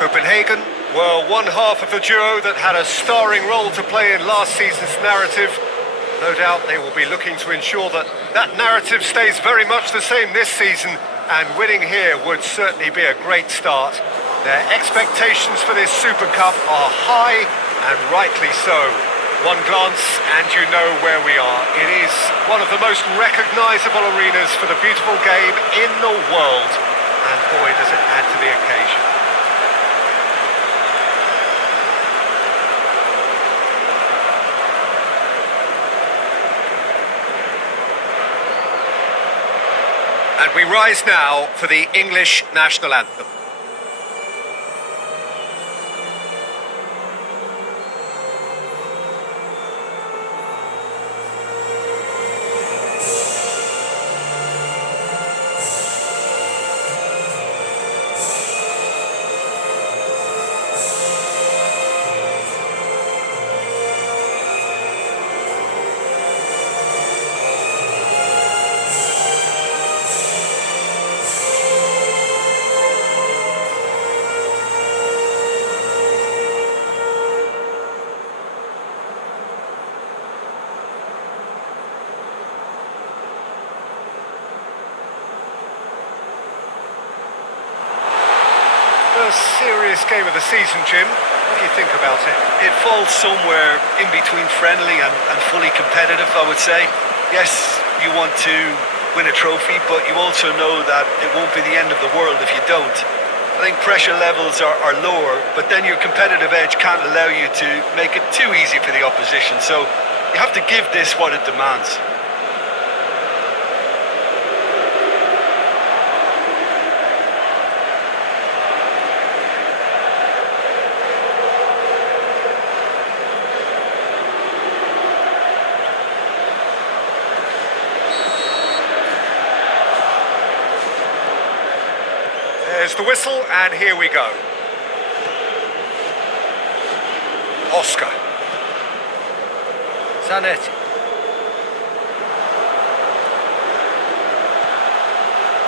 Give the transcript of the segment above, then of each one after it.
Copenhagen were one half of the duo that had a starring role to play in last season's narrative. No doubt they will be looking to ensure that that narrative stays very much the same this season, and winning here would certainly be a great start. Their expectations for this Super Cup are high, and rightly so. One glance and you know where we are. It is one of the most recognisable arenas for the beautiful game in the world, and boy does it add to the occasion. And we rise now for the English national anthem. A serious game of the season, Jim. What do you think about it? It falls somewhere in between friendly and fully competitive, I would say. Yes, you want to win a trophy, but you also know that it won't be the end of the world if you don't. I think pressure levels are lower, but then your competitive edge can't allow you to make it too easy for the opposition. So you have to give this what it demands. There's the whistle, and here we go. Oscar. Zanetti.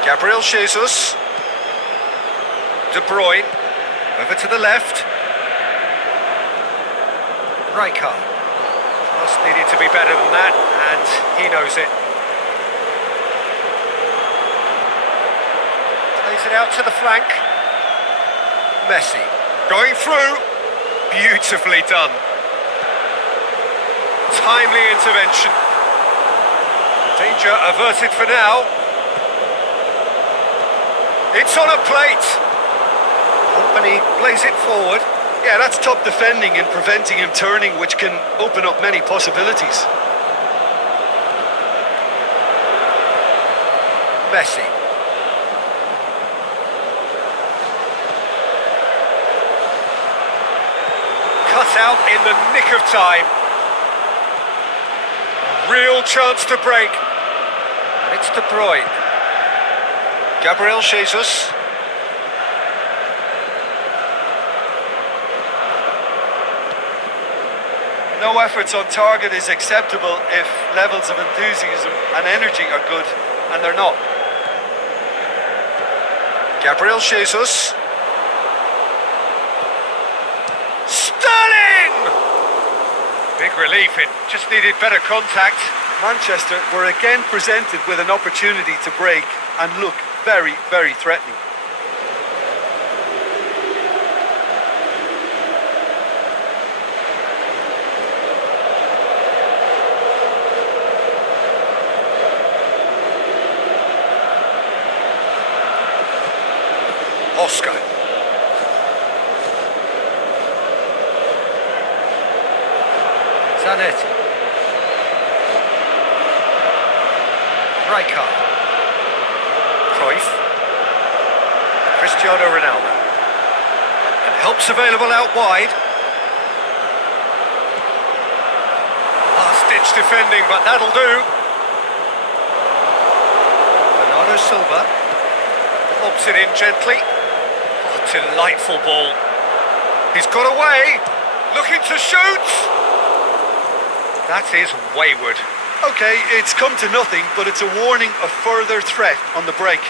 Gabriel Jesus. De Bruyne. Over to the left. Rijkaard. Just needed to be better than that, and he knows it. Plays it out to the flank. Messi. Going through. Beautifully done. Timely intervention. Danger averted for now. It's on a plate. Company plays it forward. Yeah, that's top defending and preventing him turning, which can open up many possibilities. Messi. Cut out in the nick of time. A real chance to break. And it's De Bruyne. Gabriel Jesus. No efforts on target is acceptable if levels of enthusiasm and energy are good, and they're not. Gabriel Jesus. Sterling! Big relief, it just needed better contact. Manchester were again presented with an opportunity to break and look very, very threatening. Oscar. Zanetti. Rijkaard. Cruyff. Cristiano Ronaldo. And help's available out wide. Last-ditch defending, but that'll do. Bernardo Silva. Lobs it in gently. Delightful ball. He's got away. Looking to shoot. That is wayward. Okay, it's come to nothing, but it's a warning of further threat on the break.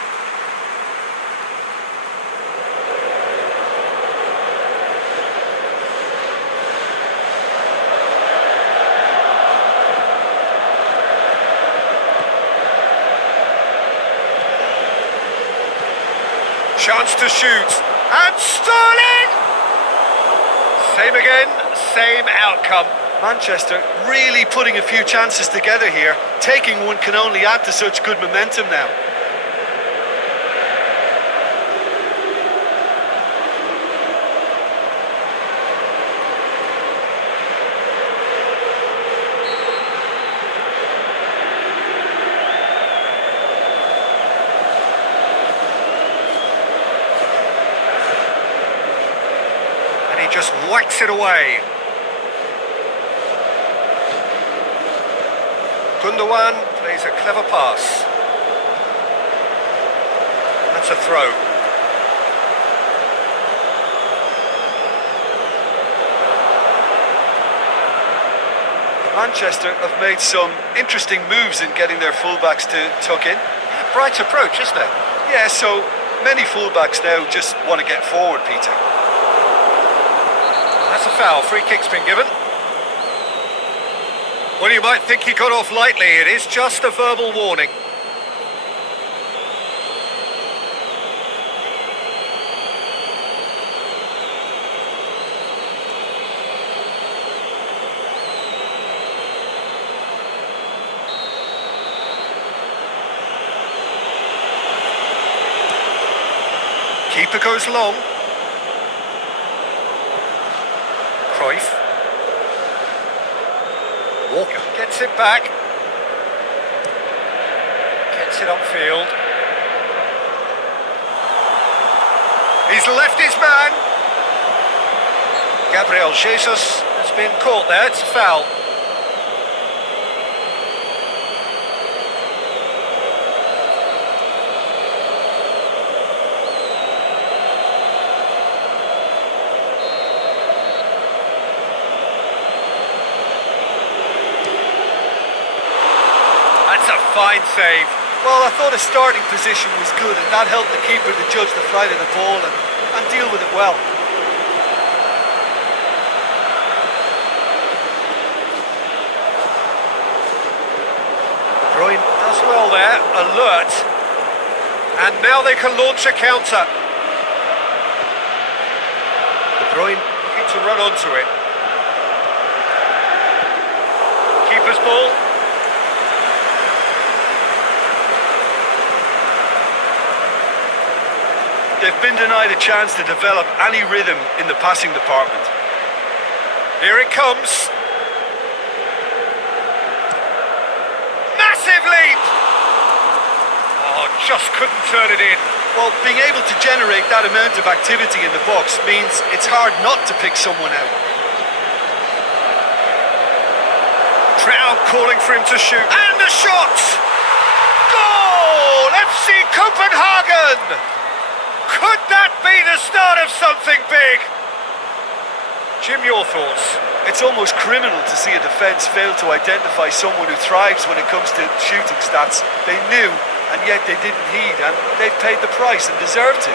Chance to shoot. And Sterling! Same again, same outcome. Manchester really putting a few chances together here. Taking one can only add to such good momentum now. Just whacks it away. Gundogan plays a clever pass. That's a throw. Manchester have made some interesting moves in getting their fullbacks to tuck in. Bright approach, isn't it? Yeah, so many fullbacks now just want to get forward, Peter. That's a foul. Free kick's been given. Well, you might think he got off lightly. It is just a verbal warning. Keeper goes long. Cruyff. Walker gets it back. Gets it upfield. He's left his man. Gabriel Jesus has been caught there. It's a foul. Fine save. Well, I thought his starting position was good, and that helped the keeper to judge the flight of the ball and deal with it well. De Bruyne does well there, alert. And now they can launch a counter. De Bruyne looking to run onto it. Keeper's ball. They've been denied a chance to develop any rhythm in the passing department. Here it comes. Massive leap! Oh, just couldn't turn it in. Well, being able to generate that amount of activity in the box means it's hard not to pick someone out. Crowd calling for him to shoot. And the shot! Goal! FC Copenhagen! Could that be the start of something big? Jim, your thoughts? It's almost criminal to see a defence fail to identify someone who thrives when it comes to shooting stats. They knew, and yet they didn't heed, and they've paid the price and deserve to.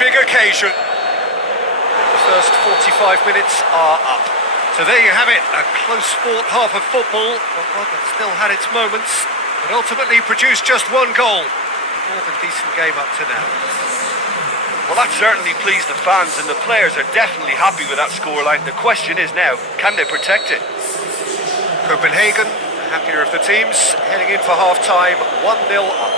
Big occasion. The first 45 minutes are up. So there you have it, a close fought half of football, but one that still had its moments, but ultimately produced just one goal. A more than decent game up to now. Well, that certainly pleased the fans, and the players are definitely happy with that scoreline. The question is now, can they protect it? Copenhagen, the happier of the teams, heading in for half-time, 1-0 up.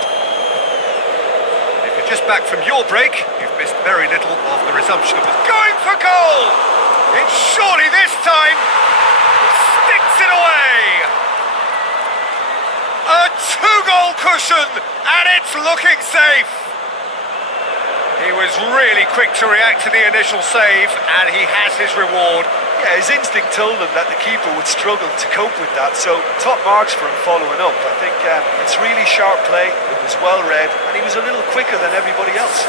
Just back from your break, you've missed very little of the resumption of the... Going for goal! It's surely this time! Sticks it away! A two-goal cushion, and it's looking safe! He was really quick to react to the initial save, and he has his reward. Yeah, his instinct told him that the keeper would struggle to cope with that, so top marks for him following up. I think it's really sharp play, it was well read, and he was a little quicker than everybody else.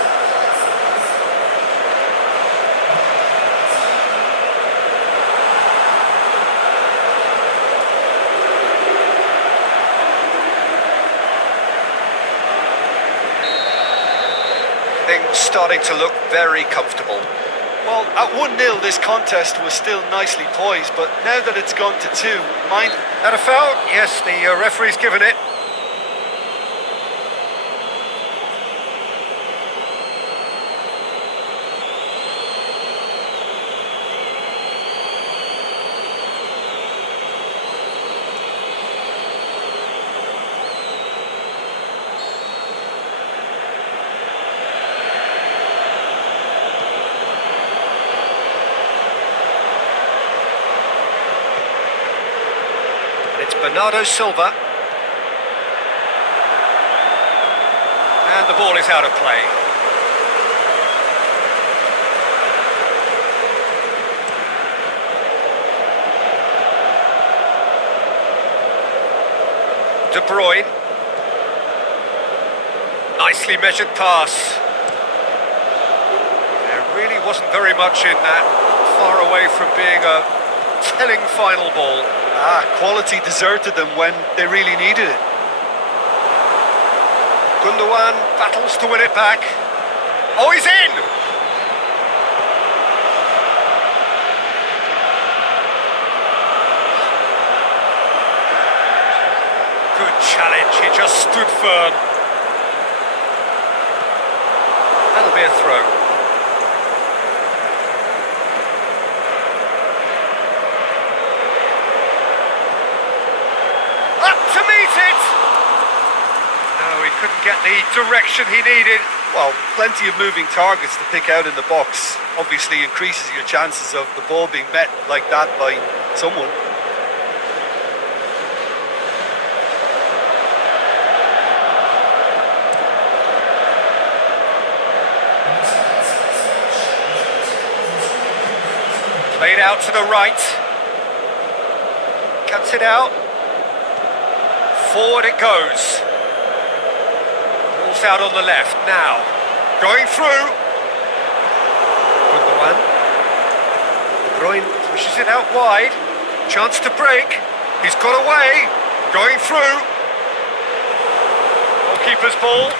everything starting to look very comfortable. Well, at 1-0 this contest was still nicely poised, but now that it's gone to 2, mind... That a foul? Yes, the referee's given it. It's Bernardo Silva. And the ball is out of play. De Bruyne. Nicely measured pass. There really wasn't very much in that. Far away from being a telling final ball. Quality deserted them when they really needed it. Gundogan battles to win it back. Oh, he's in! Good challenge, he just stood firm. That'll be a throw. Couldn't get the direction he needed. Well, plenty of moving targets to pick out in the box. Obviously increases your chances of the ball being met like that by someone. Played out to the right. Cuts it out. Forward it goes. Out on the left now, going through. Gundogan. De Bruyne pushes it out wide. Chance to break. He's got away. Going through. Goalkeeper's ball.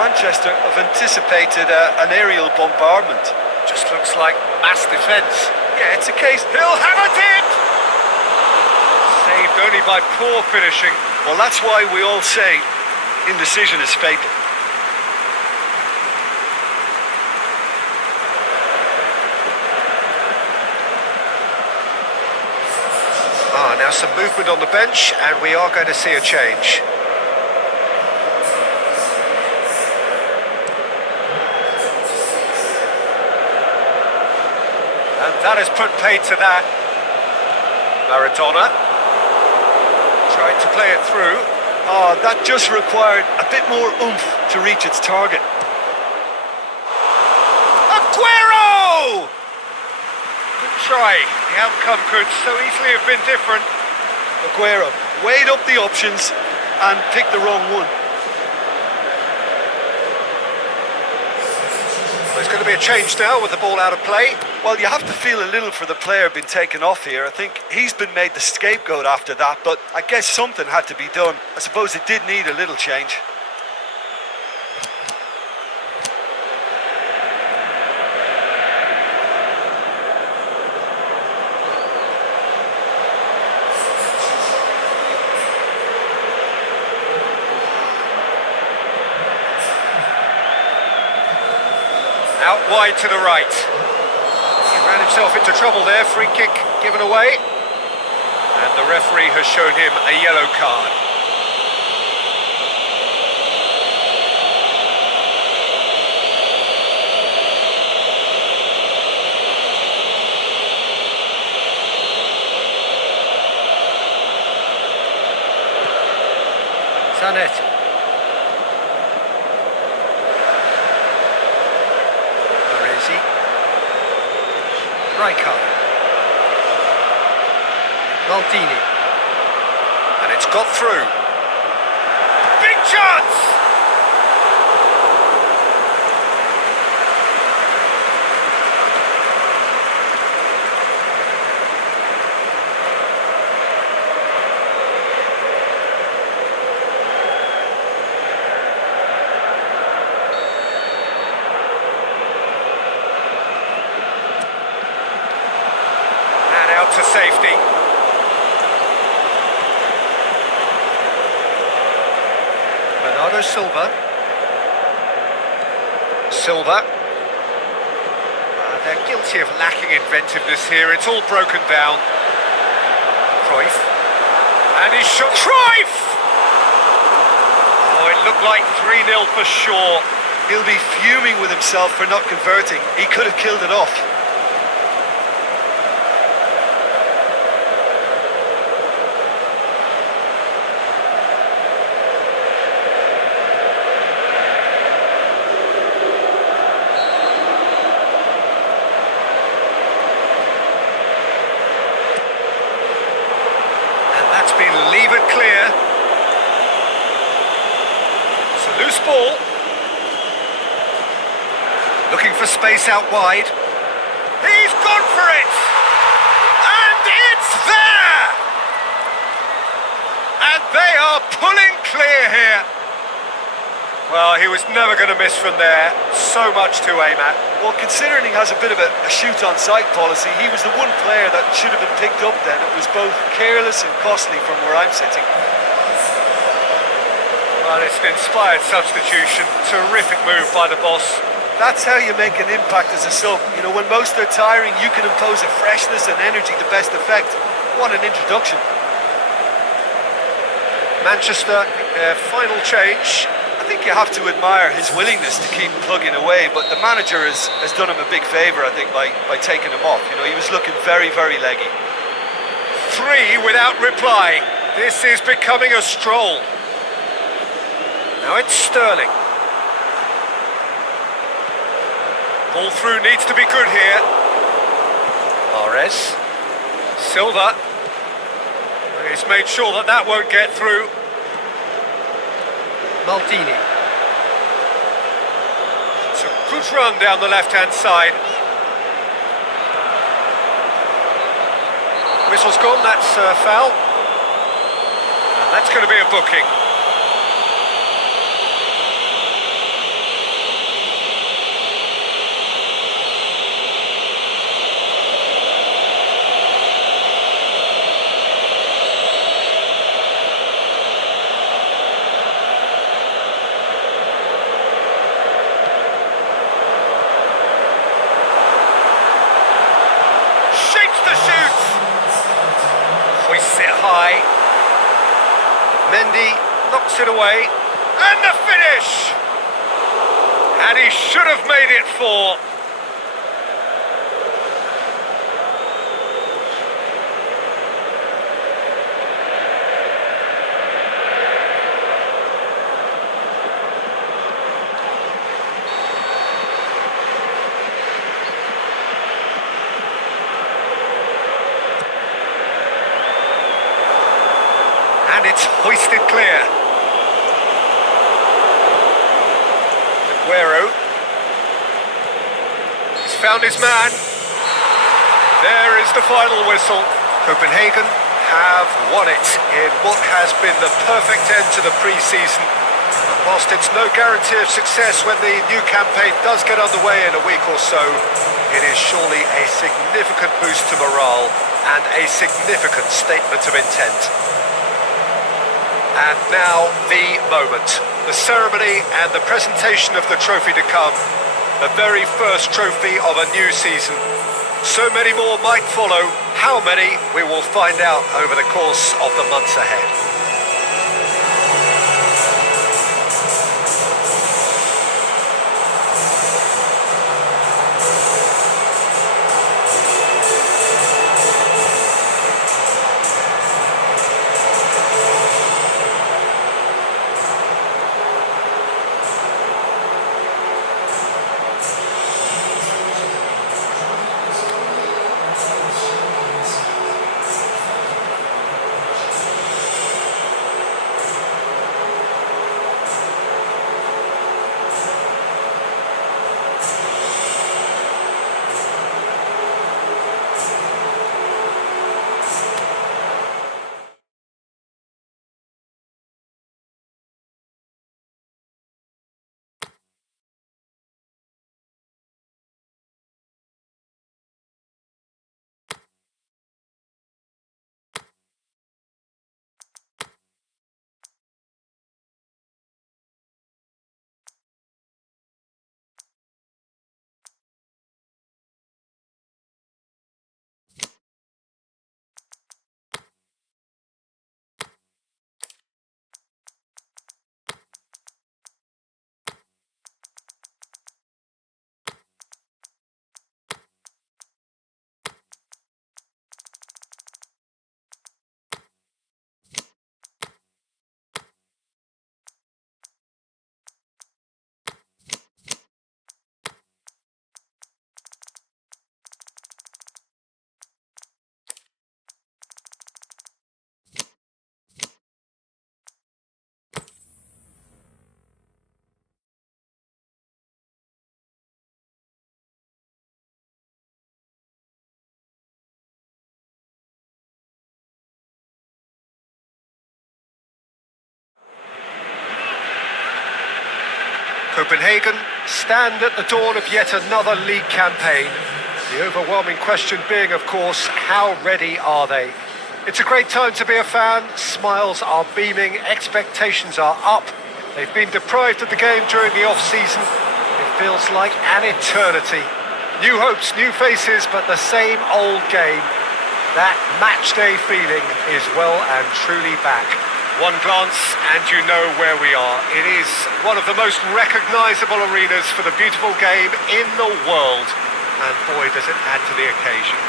Manchester have anticipated an aerial bombardment. Just looks like mass defence. Yeah, it's a case... He'll have a dip! Saved only by poor finishing. Well, that's why we all say indecision is fatal. Now some movement on the bench, and we are going to see a change. And that has put paid to that. Maradona tried to play it through. That just required a bit more oomph to reach its target. Aguero! Good try. The outcome could so easily have been different. Aguero weighed up the options and picked the wrong one. There's going to be a change now with the ball out of play. Well, you have to feel a little for the player being taken off here. I think he's been made the scapegoat after that, but I guess something had to be done. I suppose it did need a little change. Out wide to the right. He ran himself into trouble there. Free kick given away. And the referee has shown him a yellow card. Zanetti. Baresi. Rijkaard. Maldini. And it's got through. Big chance! To safety. Bernardo Silva. They're guilty of lacking inventiveness here. It's all broken down. Cruyff. And he's shot. Cruyff! Oh, it looked like 3-0 for sure. He'll be fuming with himself for not converting. He could have killed it off. That's been levered clear. It's a loose ball. Looking for space out wide. He's gone for it! And it's there! And they are pulling clear here. Well, he was never going to miss from there. So much to aim at. Well, considering he has a bit of a shoot-on-sight policy, he was the one player that should have been picked up then. It was both careless and costly from where I'm sitting. Well, it's an inspired substitution. Terrific move by the boss. That's how you make an impact as a sub. You know, when most are tiring, you can impose a freshness and energy to best effect. What an introduction. Manchester, their final change. I think you have to admire his willingness to keep plugging away, but the manager has done him a big favour, I think, by taking him off. You know, he was looking very, very leggy. 3 without reply. This is becoming a stroll. Now it's Sterling. Ball through needs to be good here. Mahrez. Silva. He's made sure that that won't get through. Maldini. It's a good run down the left-hand side. Whistle's gone, that's a foul. And that's going to be a booking. High. Mendy knocks it away. And the finish! And he should have made it 4. And it's hoisted clear. Aguero. He's found his man. There is the final whistle. Copenhagen have won it in what has been the perfect end to the pre-season. Whilst it's no guarantee of success when the new campaign does get underway in a week or so, it is surely a significant boost to morale and a significant statement of intent. And now, the moment. The ceremony and the presentation of the trophy to come. The very first trophy of a new season. So many more might follow. How many, we will find out over the course of the months ahead. Copenhagen stand at the dawn of yet another league campaign. The overwhelming question being, of course, how ready are they? It's a great time to be a fan. Smiles are beaming, expectations are up. They've been deprived of the game during the off-season. It feels like an eternity. New hopes, new faces, but the same old game. That match day feeling is well and truly back. One glance and you know where we are. It is one of the most recognisable arenas for the beautiful game in the world. And boy, does it add to the occasion.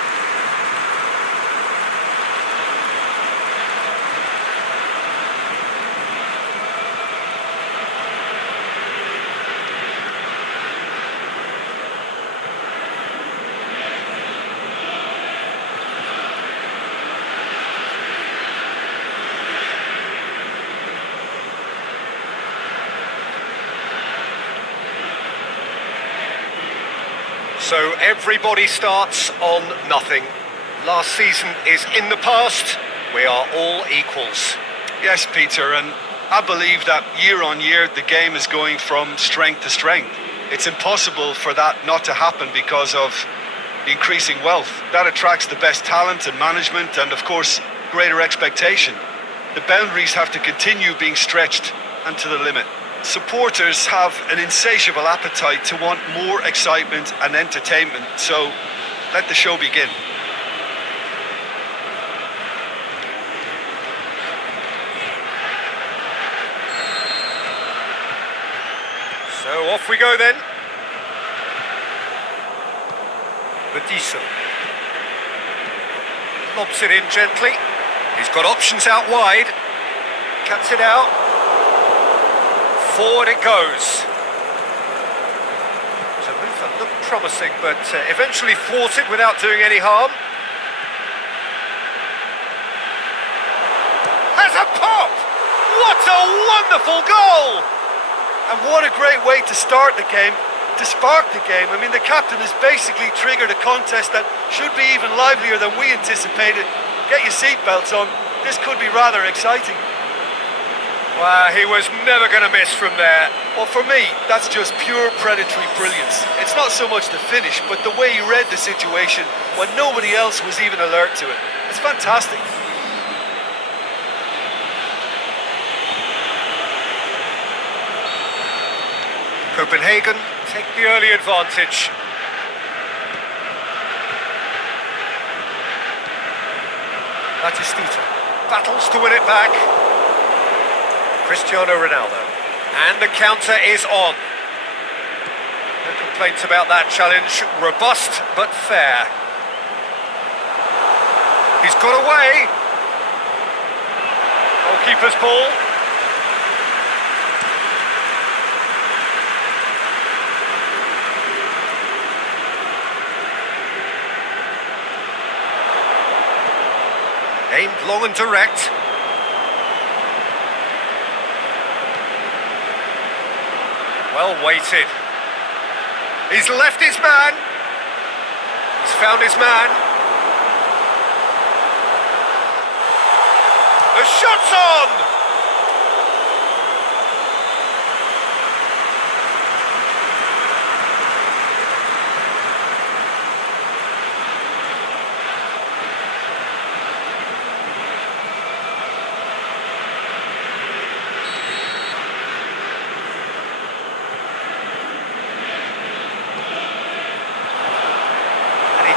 So everybody starts on nothing. Last season is in the past. We are all equals. Yes, Peter, and I believe that year on year the game is going from strength to strength. It's impossible for that not to happen because of increasing wealth. That attracts the best talent and management and, of course, greater expectation. The boundaries have to continue being stretched and to the limit. Supporters have an insatiable appetite to want more excitement and entertainment, so let the show begin. So off we go then. Badiso lobs it in gently. He's got options out wide. Cuts it out. Forward it goes. It's a move that looked promising, but eventually thwarted without doing any harm. Has a pop! What a wonderful goal! And what a great way to start the game, to spark the game. I mean, the captain has basically triggered a contest that should be even livelier than we anticipated. Get your seatbelts on. This could be rather exciting. Wow, he was never going to miss from there. Well, for me, that's just pure predatory brilliance. It's not so much the finish, but the way he read the situation when nobody else was even alert to it. It's fantastic. Copenhagen take the early advantage. Batistuta battles to win it back. Cristiano Ronaldo. And the counter is on. No complaints about that challenge. Robust but fair. He's got away. Goalkeeper's ball. Aimed long and direct. Well weighted. He's left his man. He's found his man. The shot's on!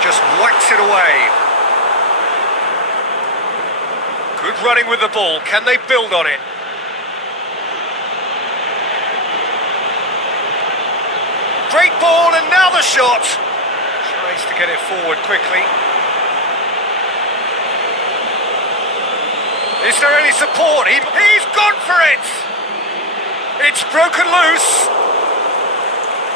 Just whacks it away. Good running with the ball. Can they build on it? Great ball, and now the shot. Tries to get it forward quickly. Is there any support? He's gone for it! It's broken loose.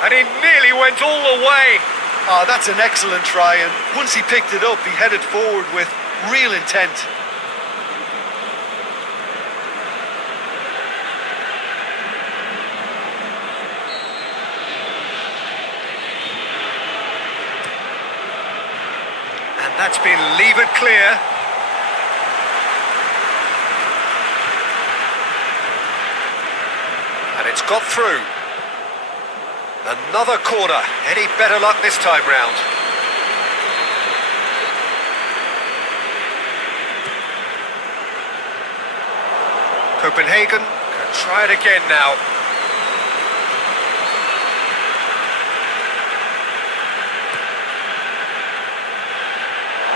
And he nearly went all the way. Oh, that's an excellent try, and once he picked it up, he headed forward with real intent. And that's been levered clear. And it's got through. Another corner. Any better luck this time round? Copenhagen can try it again now.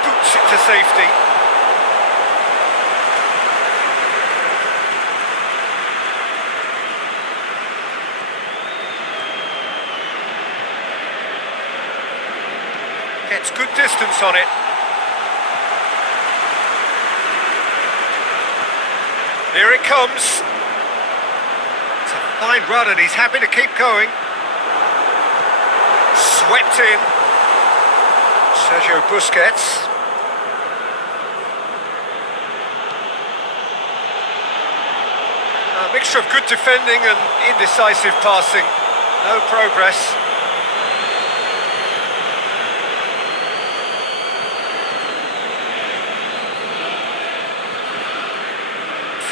Boots it to safety. Gets good distance on it. Here it comes. It's a fine run and he's happy to keep going. Swept in. Sergio Busquets. A mixture of good defending and indecisive passing. No progress.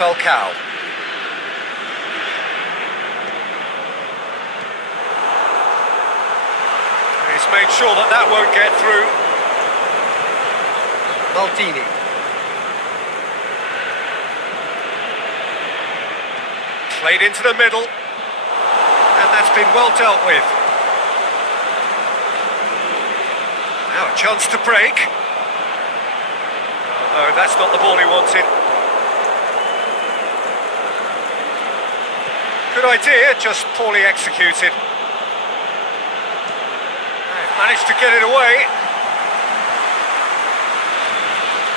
Falcao. He's made sure that that won't get through. Maldini. Played into the middle. And that's been well dealt with. Now a chance to break. Oh, no, that's not the ball he wanted. Good idea, just poorly executed. They've managed to get it away.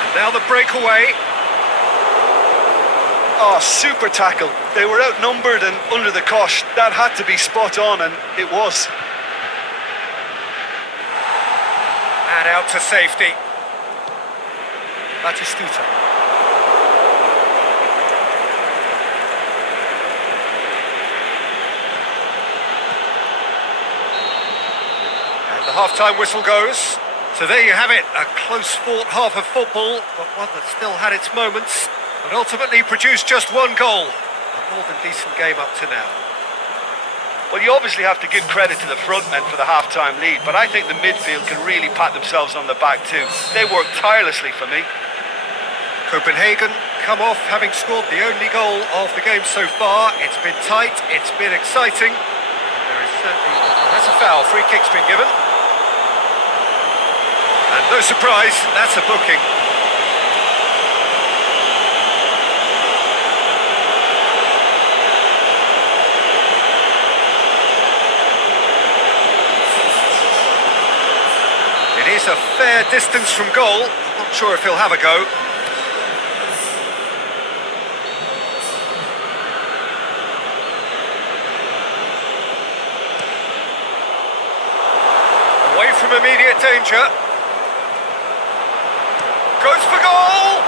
And now the breakaway. Oh, super tackle. They were outnumbered and under the cosh. That had to be spot on, and it was. And out to safety. Batistuta. Half-time whistle goes. So there you have it, a close-fought half of football, but one that still had its moments, but ultimately produced just one goal. A more than decent game up to now. Well, you obviously have to give credit to the front men for the half-time lead, but I think the midfield can really pat themselves on the back too. They worked tirelessly for me. Copenhagen come off having scored the only goal of the game so far. It's been tight, it's been exciting. There is certainly... That's a foul, free kick's been given. And no surprise, that's a booking. It is a fair distance from goal. I'm not sure if he'll have a go. Away from immediate danger. Goes for goal!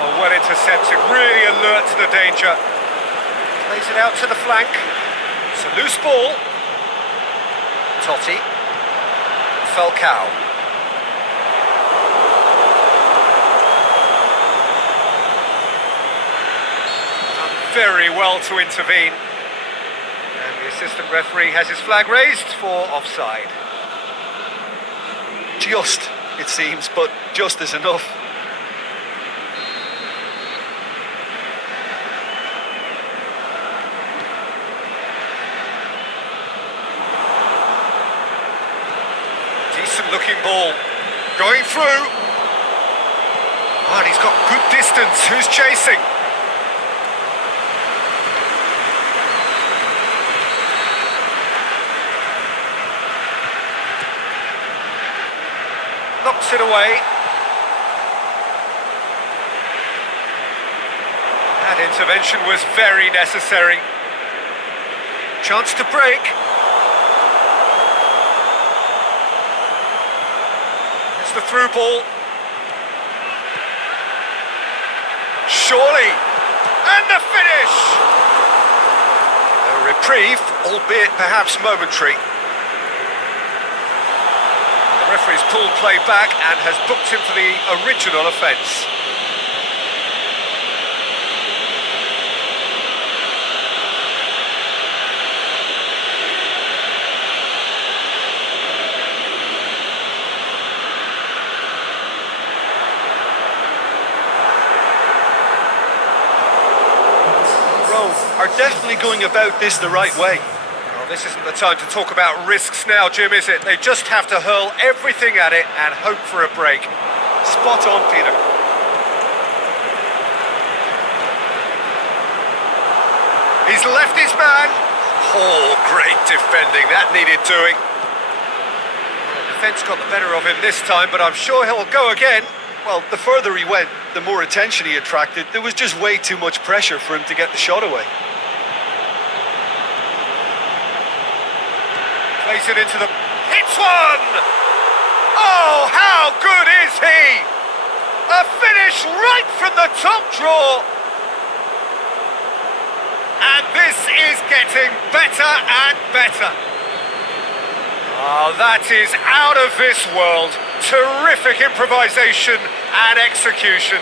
Oh, well intercepted, really alert to the danger. Plays it out to the flank. It's a loose ball. Totti. Falcao. Done very well to intervene. And the assistant referee has his flag raised for offside. Just, it seems, but just is enough. Decent looking ball. Going through. Oh, and he's got good distance. Who's chasing? Knocks it away. That intervention was very necessary. Chance to break. It's the through ball. Surely. And the finish! A reprieve, albeit perhaps momentary. The referee's pulled play back and has booked him for the original offence. home are definitely going about this the right way. Well, this isn't the time to talk about risks now, Jim, is it? They just have to hurl everything at it and hope for a break. Spot on, Peter. He's left his man. Oh, great defending. That needed doing. Well, the defence got the better of him this time, but I'm sure he'll go again. Well, the further he went, the more attention he attracted. There was just way too much pressure for him to get the shot away. Plays it into the... Hits one! Oh, how good is he? A finish right from the top draw. And this is getting better and better. Oh, that is out of this world. Terrific improvisation and execution.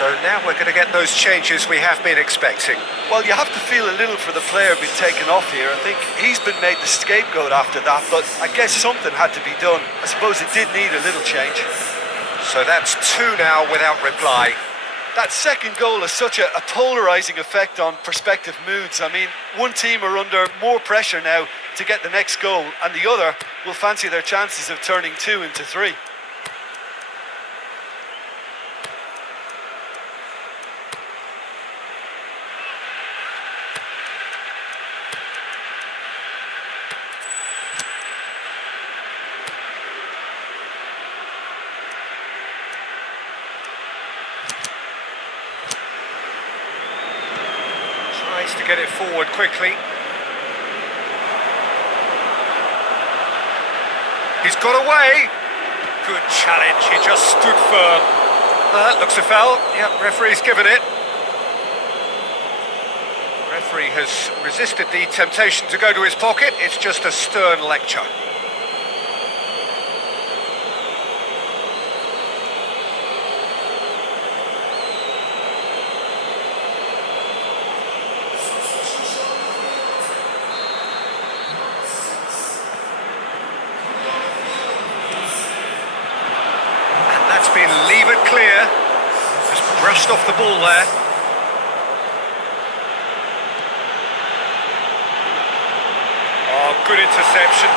So now we're going to get those changes we have been expecting. Well, you have to feel a little for the player being taken off here. I think he's been made the scapegoat after that, but I guess something had to be done. I suppose it did need a little change. So that's two now without reply. That second goal has such a polarising effect on prospective moods. I mean, one team are under more pressure now to get the next goal, and the other will fancy their chances of turning 2 into 3. Tries to get it forward quickly. He's got away. Good challenge, he just stood firm. That looks a foul. Yep, referee's given it. Referee has resisted the temptation to go to his pocket. It's just a stern lecture. That's been levered clear. Just brushed off the ball there. Oh, good interception.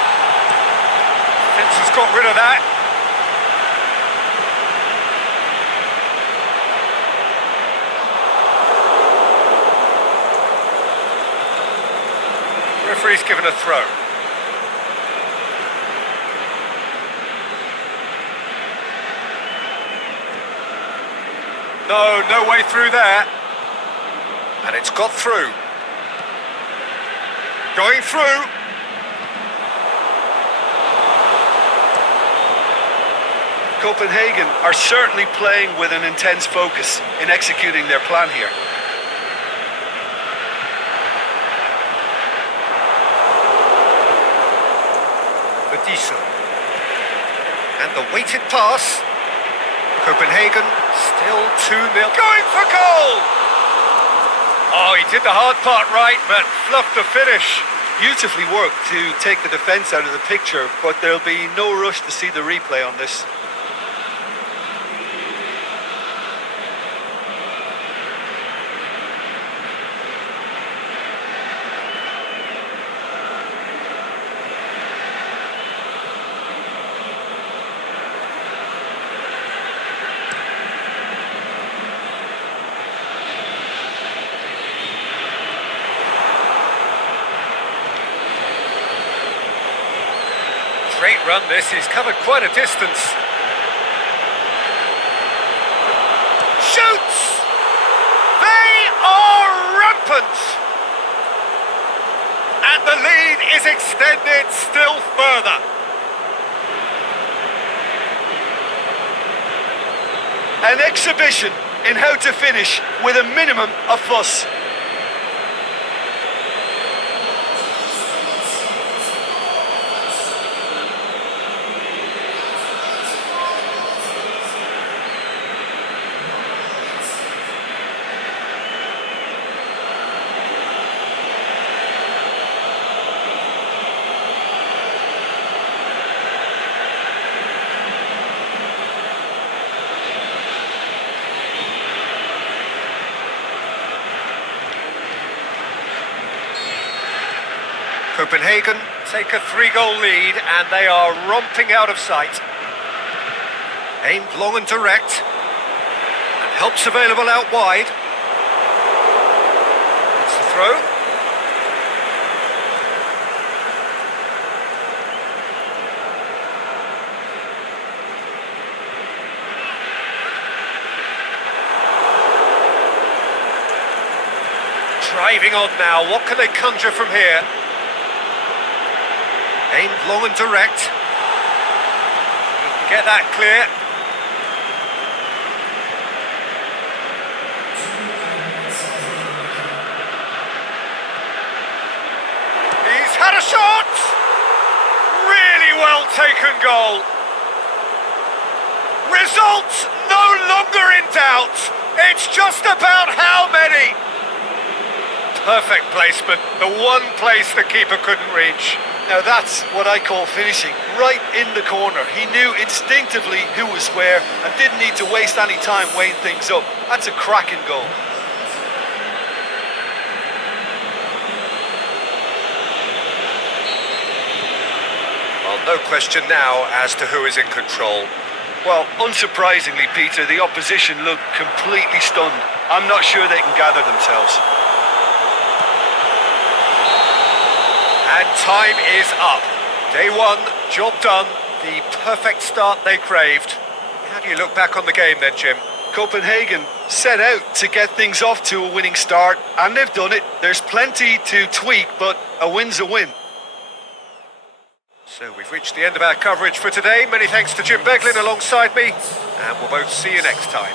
Defence has got rid of that. Referee's given a throw. No way through there. And it's got through. Going through. Copenhagen are certainly playing with an intense focus in executing their plan here. For Diesel. And the weighted pass. Copenhagen still 2-0. Going for goal! Oh, he did the hard part right, but fluffed the finish. Beautifully worked to take the defence out of the picture, but there'll be no rush to see the replay on this. Great run this, he's covered quite a distance. Shoots! They are rampant! And the lead is extended still further. An exhibition in how to finish with a minimum of fuss. Copenhagen take a 3-goal lead and they are romping out of sight. Aimed long and direct. And help's available out wide. It's the throw. Driving on now, what can they conjure from here? Aimed long and direct. He can get that clear. He's had a shot! Really well taken goal. Results no longer in doubt. It's just about how many. Perfect placement, the one place the keeper couldn't reach. Now that's what I call finishing, right in the corner. He knew instinctively who was where and didn't need to waste any time weighing things up. That's a cracking goal. Well, no question now as to who is in control. Well, unsurprisingly, Peter, the opposition look completely stunned. I'm not sure they can gather themselves. And time is up. Day one, job done. The perfect start they craved. How do you look back on the game then, Jim? Copenhagen set out to get things off to a winning start, and they've done it. There's plenty to tweak, but a win's a win. So we've reached the end of our coverage for today. Many thanks to Jim Beglin alongside me, and we'll both see you next time.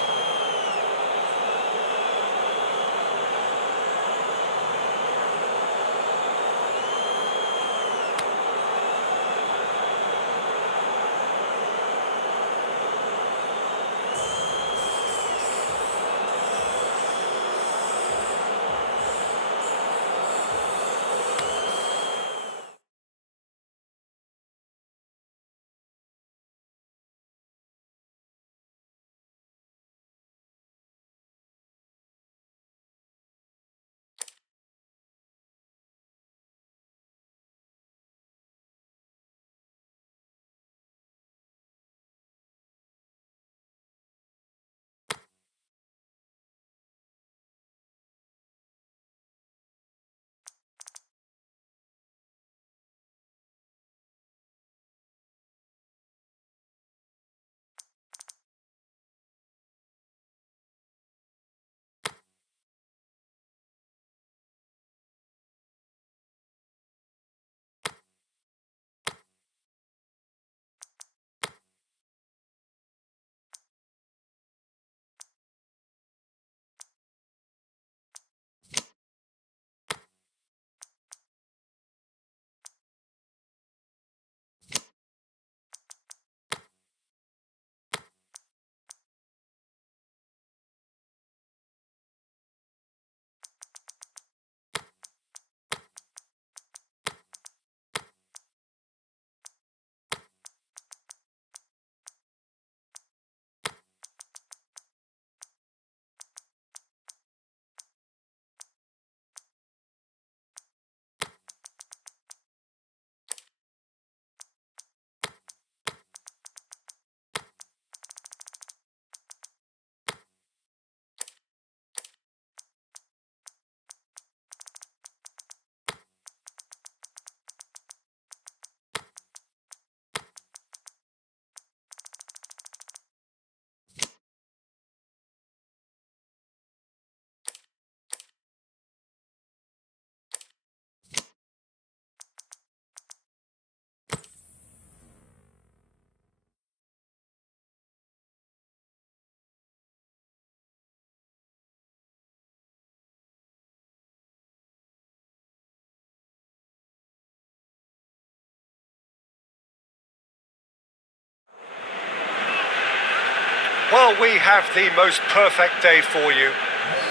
Well, we have the most perfect day for you.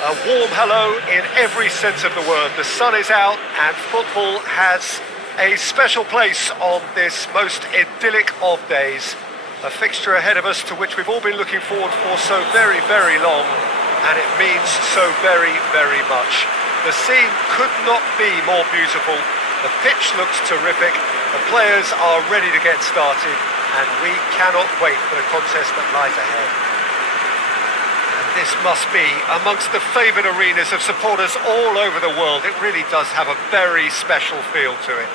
A warm hello in every sense of the word. The sun is out and football has a special place on this most idyllic of days. A fixture ahead of us to which we've all been looking forward for so very, very long, and it means so very, very much. The scene could not be more beautiful. The pitch looks terrific, the players are ready to get started, and we cannot wait for the contest that lies ahead. And this must be amongst the favoured arenas of supporters all over the world. It really does have a very special feel to it.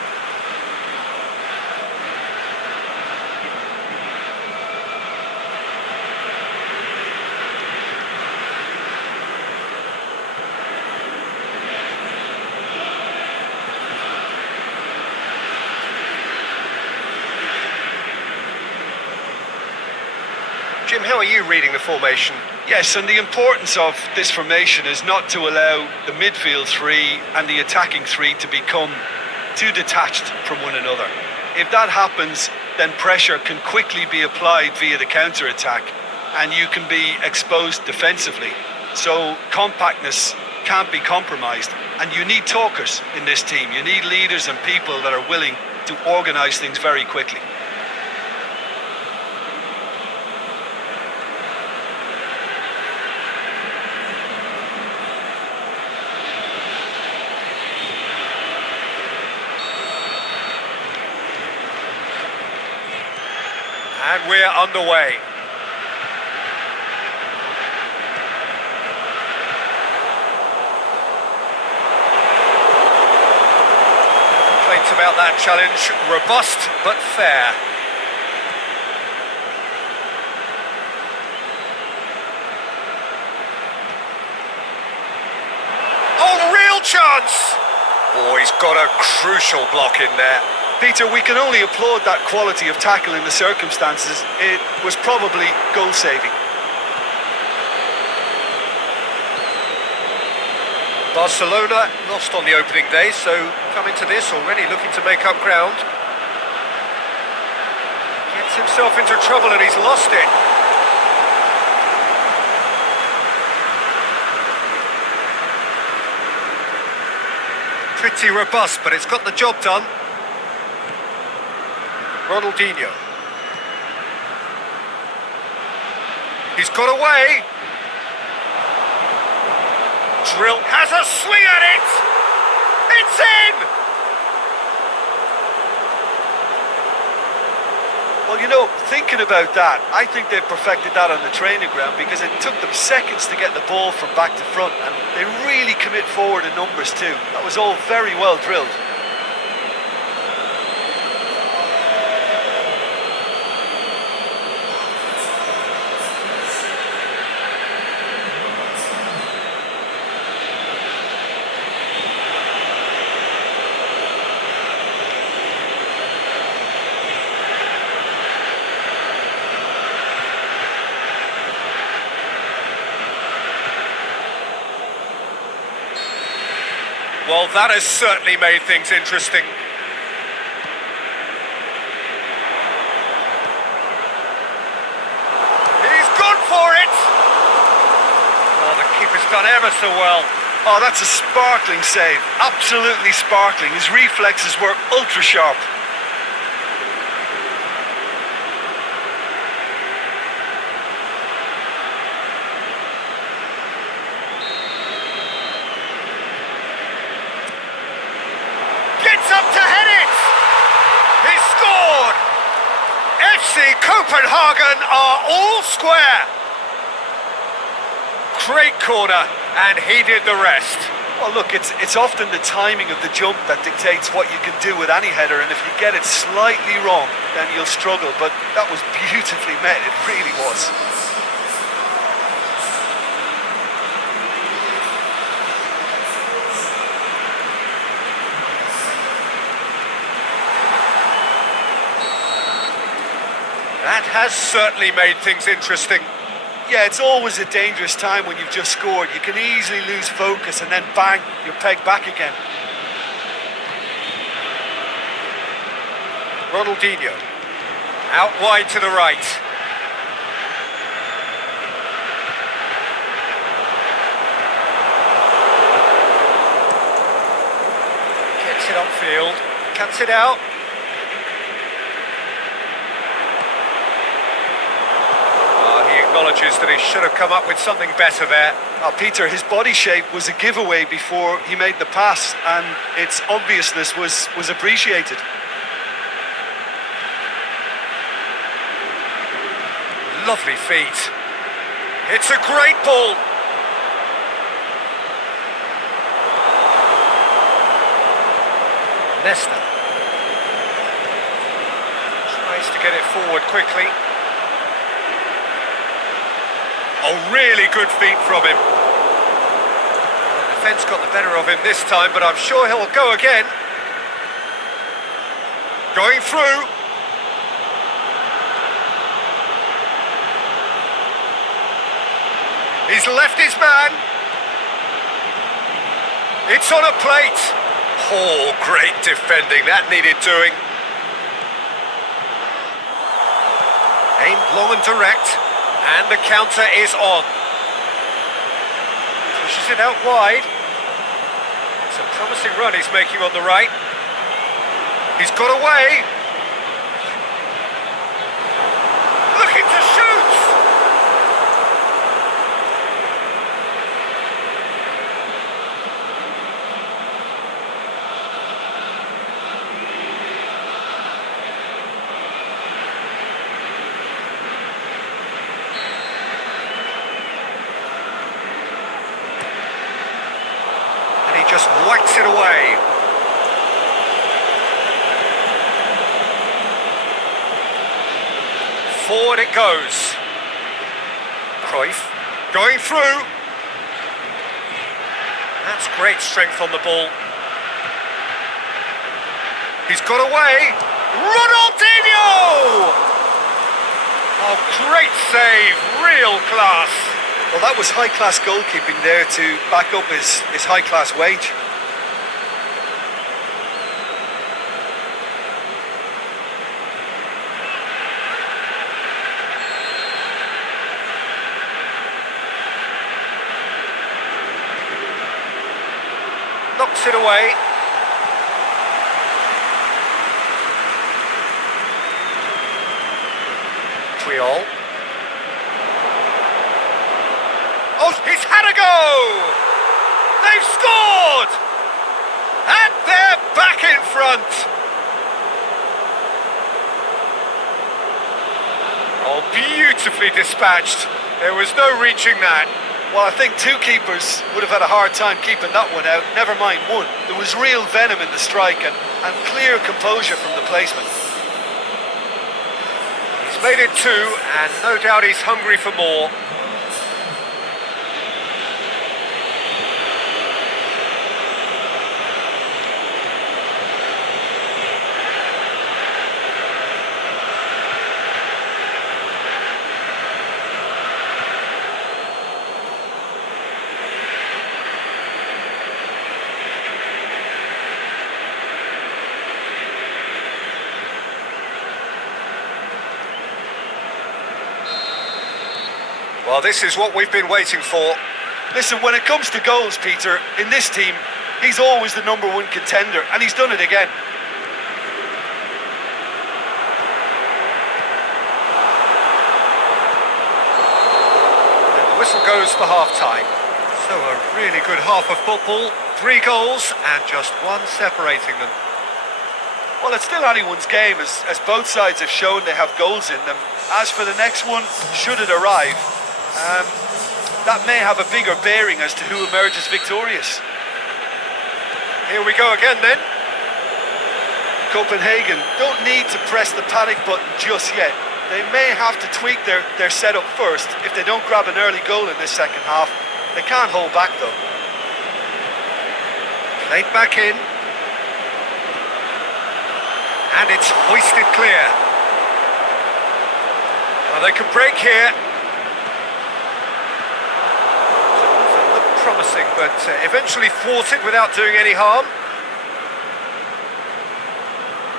Jim, how are you reading the formation? Yes, and the importance of this formation is not to allow the midfield three and the attacking three to become too detached from one another. If that happens, then pressure can quickly be applied via the counter-attack and you can be exposed defensively. So compactness can't be compromised, and you need talkers in this team. You need leaders and people that are willing to organise things very quickly. And we're underway. Complaints about that challenge, robust but fair. Oh, real chance! Oh, he's got a crucial block in there. Peter, we can only applaud that quality of tackle in the circumstances. It was probably goal-saving. Barcelona lost on the opening day, so coming to this already looking to make up ground. Gets himself into trouble and he's lost it. Pretty robust, but it's got the job done. Ronaldinho. He's got away. Drill has a swing at it. It's in. Well, you know, thinking about that, I think they've perfected that on the training ground because it took them seconds to get the ball from back to front, and they really commit forward in numbers too. That was all very well drilled. Well, that has certainly made things interesting. He's gone for it! Oh, the keeper's done ever so well. Oh, that's a sparkling save. Absolutely sparkling. His reflexes were ultra sharp. Up to head it! He scored! FC Copenhagen are all square! Great corner, and he did the rest. Well, look, it's often the timing of the jump that dictates what you can do with any header, and if you get it slightly wrong, then you'll struggle, but that was beautifully met, it really was. That has certainly made things interesting. Yeah, it's always a dangerous time when you've just scored. You can easily lose focus and then bang, you're pegged back again. Ronaldinho. Out wide to the right. Gets it upfield. Cuts it out. acknowledges that he should have come up with something better there. Oh, Peter, his body shape was a giveaway before he made the pass, and its obviousness was appreciated. Lovely feet. It's a great ball. Nesta tries to get it forward quickly. Oh, really good feet from him. The defence got the better of him this time, but I'm sure he'll go again. Going through. He's left his man. It's on a plate. Oh, great defending. That needed doing. Aimed long and direct. And the counter is on. Pushes it out wide. It's a promising run he's making on the right. He's got away. Looking to shoot. Just whacks it away. Forward it goes. Cruyff going through. That's great strength on the ball. He's got away. Ronaldinho! Oh, great save, real class. Well, that was high-class goalkeeping there to back up his high-class wage. Knocks it away. Triol. Oh, he's had a go! They've scored! And they're back in front! Oh, beautifully dispatched. There was no reaching that. Well, I think two keepers would have had a hard time keeping that one out, never mind one. There was real venom in the strike and clear composure from the placement. He's made it two, and no doubt he's hungry for more. Well, this is what we've been waiting for. Listen, when it comes to goals, Peter, in this team, he's always the #1 contender, and he's done it again. And the whistle goes for half-time. So a really good half of football. 3 goals and just one separating them. Well, it's still anyone's game, as both sides have shown they have goals in them. As for the next one, should it arrive, that may have a bigger bearing as to who emerges victorious. Here we go again then. Copenhagen don't need to press the panic button just yet. They may have to tweak their setup first if they don't grab an early goal in this second half. They can't hold back though. Played back in. And it's hoisted clear. Well, they could break here. Looked promising, but eventually thwarted without doing any harm.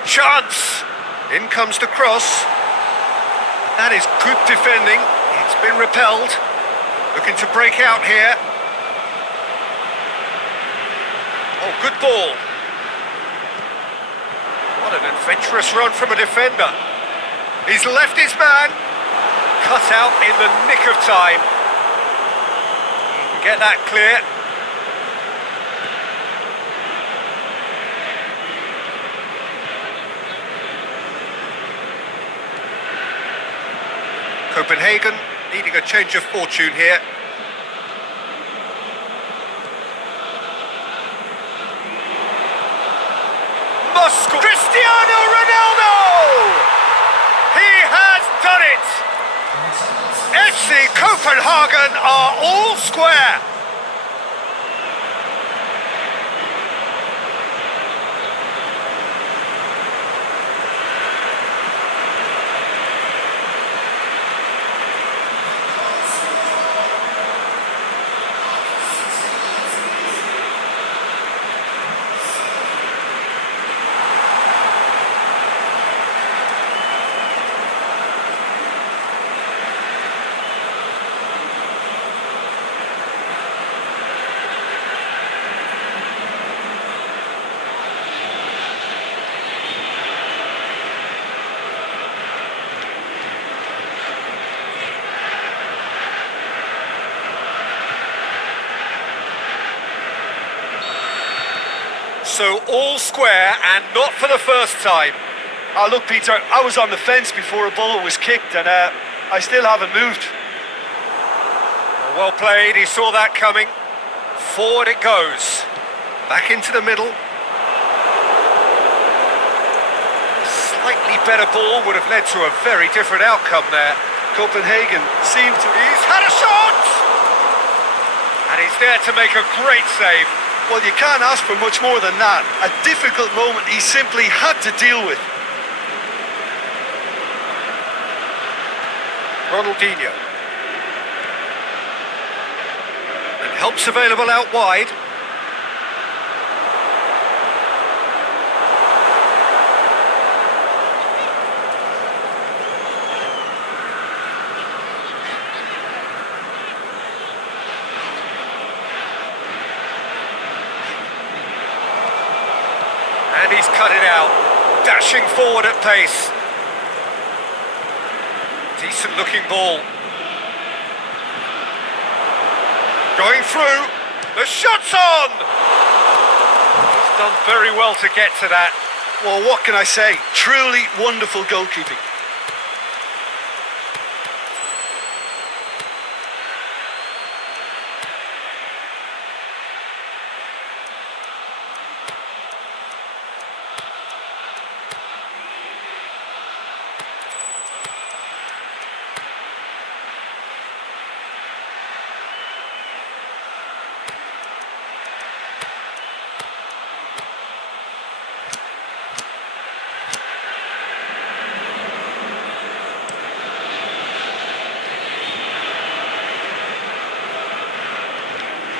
Chance! In comes the cross. That is good defending. It's been repelled. Looking to break out here. Oh, good ball. What an adventurous run from a defender. He's left his man. cut out in the nick of time. You can get that clear. Copenhagen needing a change of fortune here. Moscow. Cristiano Ronaldo! He has done it! FC Copenhagen are all square. So all square and not for the first time. Oh, look, Peter, I was on the fence before a ball was kicked and I still haven't moved. Well played, he saw that coming. Forward it goes. Back into the middle. A slightly better ball would have led to a very different outcome there. Copenhagen seemed to... He's had a shot! And he's there to make a great save. Well, you can't ask for much more than that. A difficult moment he simply had to deal with. Ronaldinho. And help's available out wide. And he's cut it out, dashing forward at pace. Decent looking ball. Going through, the shot's on! He's done very well to get to that. Well, what can I say? Truly wonderful goalkeeping.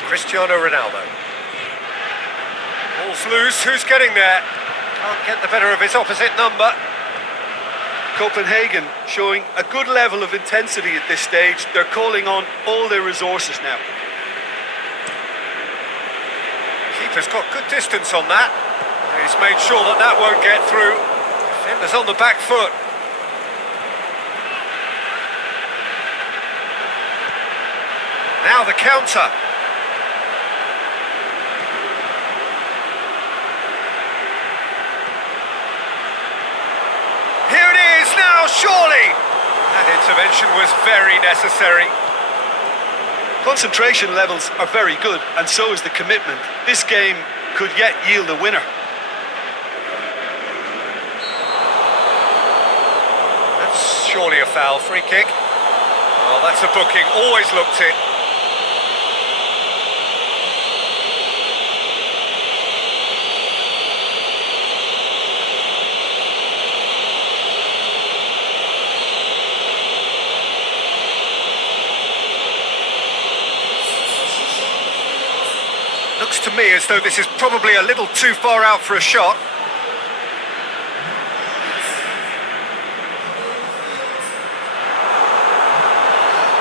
Cristiano Ronaldo. Ball's loose, who's getting there? Can't get the better of his opposite number. Copenhagen showing a good level of intensity at this stage. They're calling on all their resources now. Keeper's got good distance on that. He's made sure that that won't get through. Defender's on the back foot. Now the counter. Here it is now, surely! That intervention was very necessary. Concentration levels are very good, and so is the commitment. This game could yet yield a winner. That's surely a foul, free kick. Well, that's a booking, always looked it. Looks to me as though this is probably a little too far out for a shot.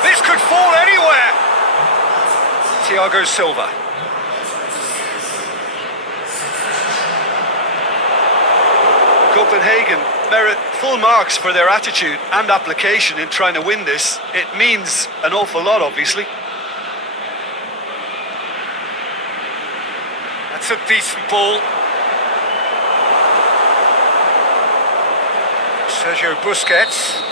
This could fall anywhere. Thiago Silva. Copenhagen merit Full marks for their attitude and application in trying to win this. It means an awful lot, obviously. That's a decent ball. Sergio Busquets.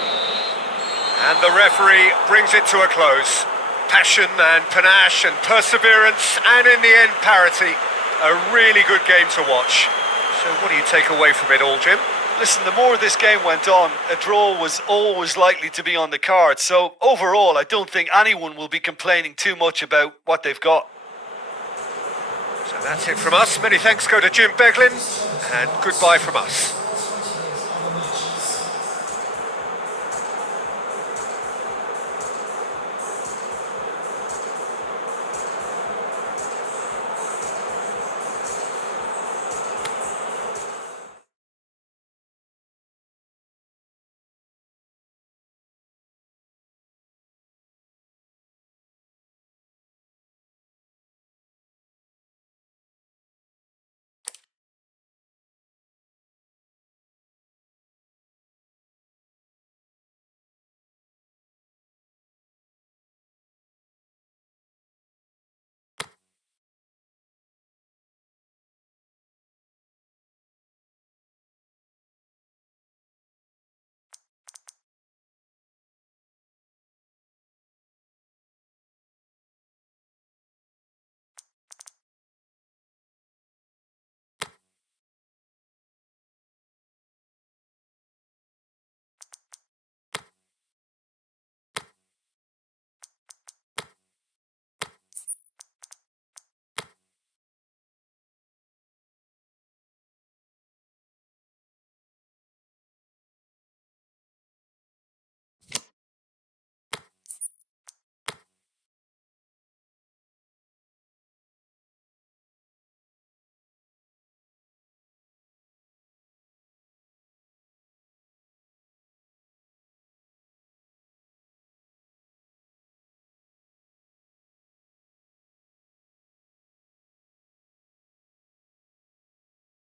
And the referee brings it to a close. Passion and panache and perseverance, and in the end, parity. A really good game to watch. So what do you take away from it all, Jim? Listen, the more this game went on, a draw was always likely to be on the card. So overall, I don't think anyone will be complaining too much about what they've got. So that's it from us. Many thanks go to Jim Beglin, and goodbye from us.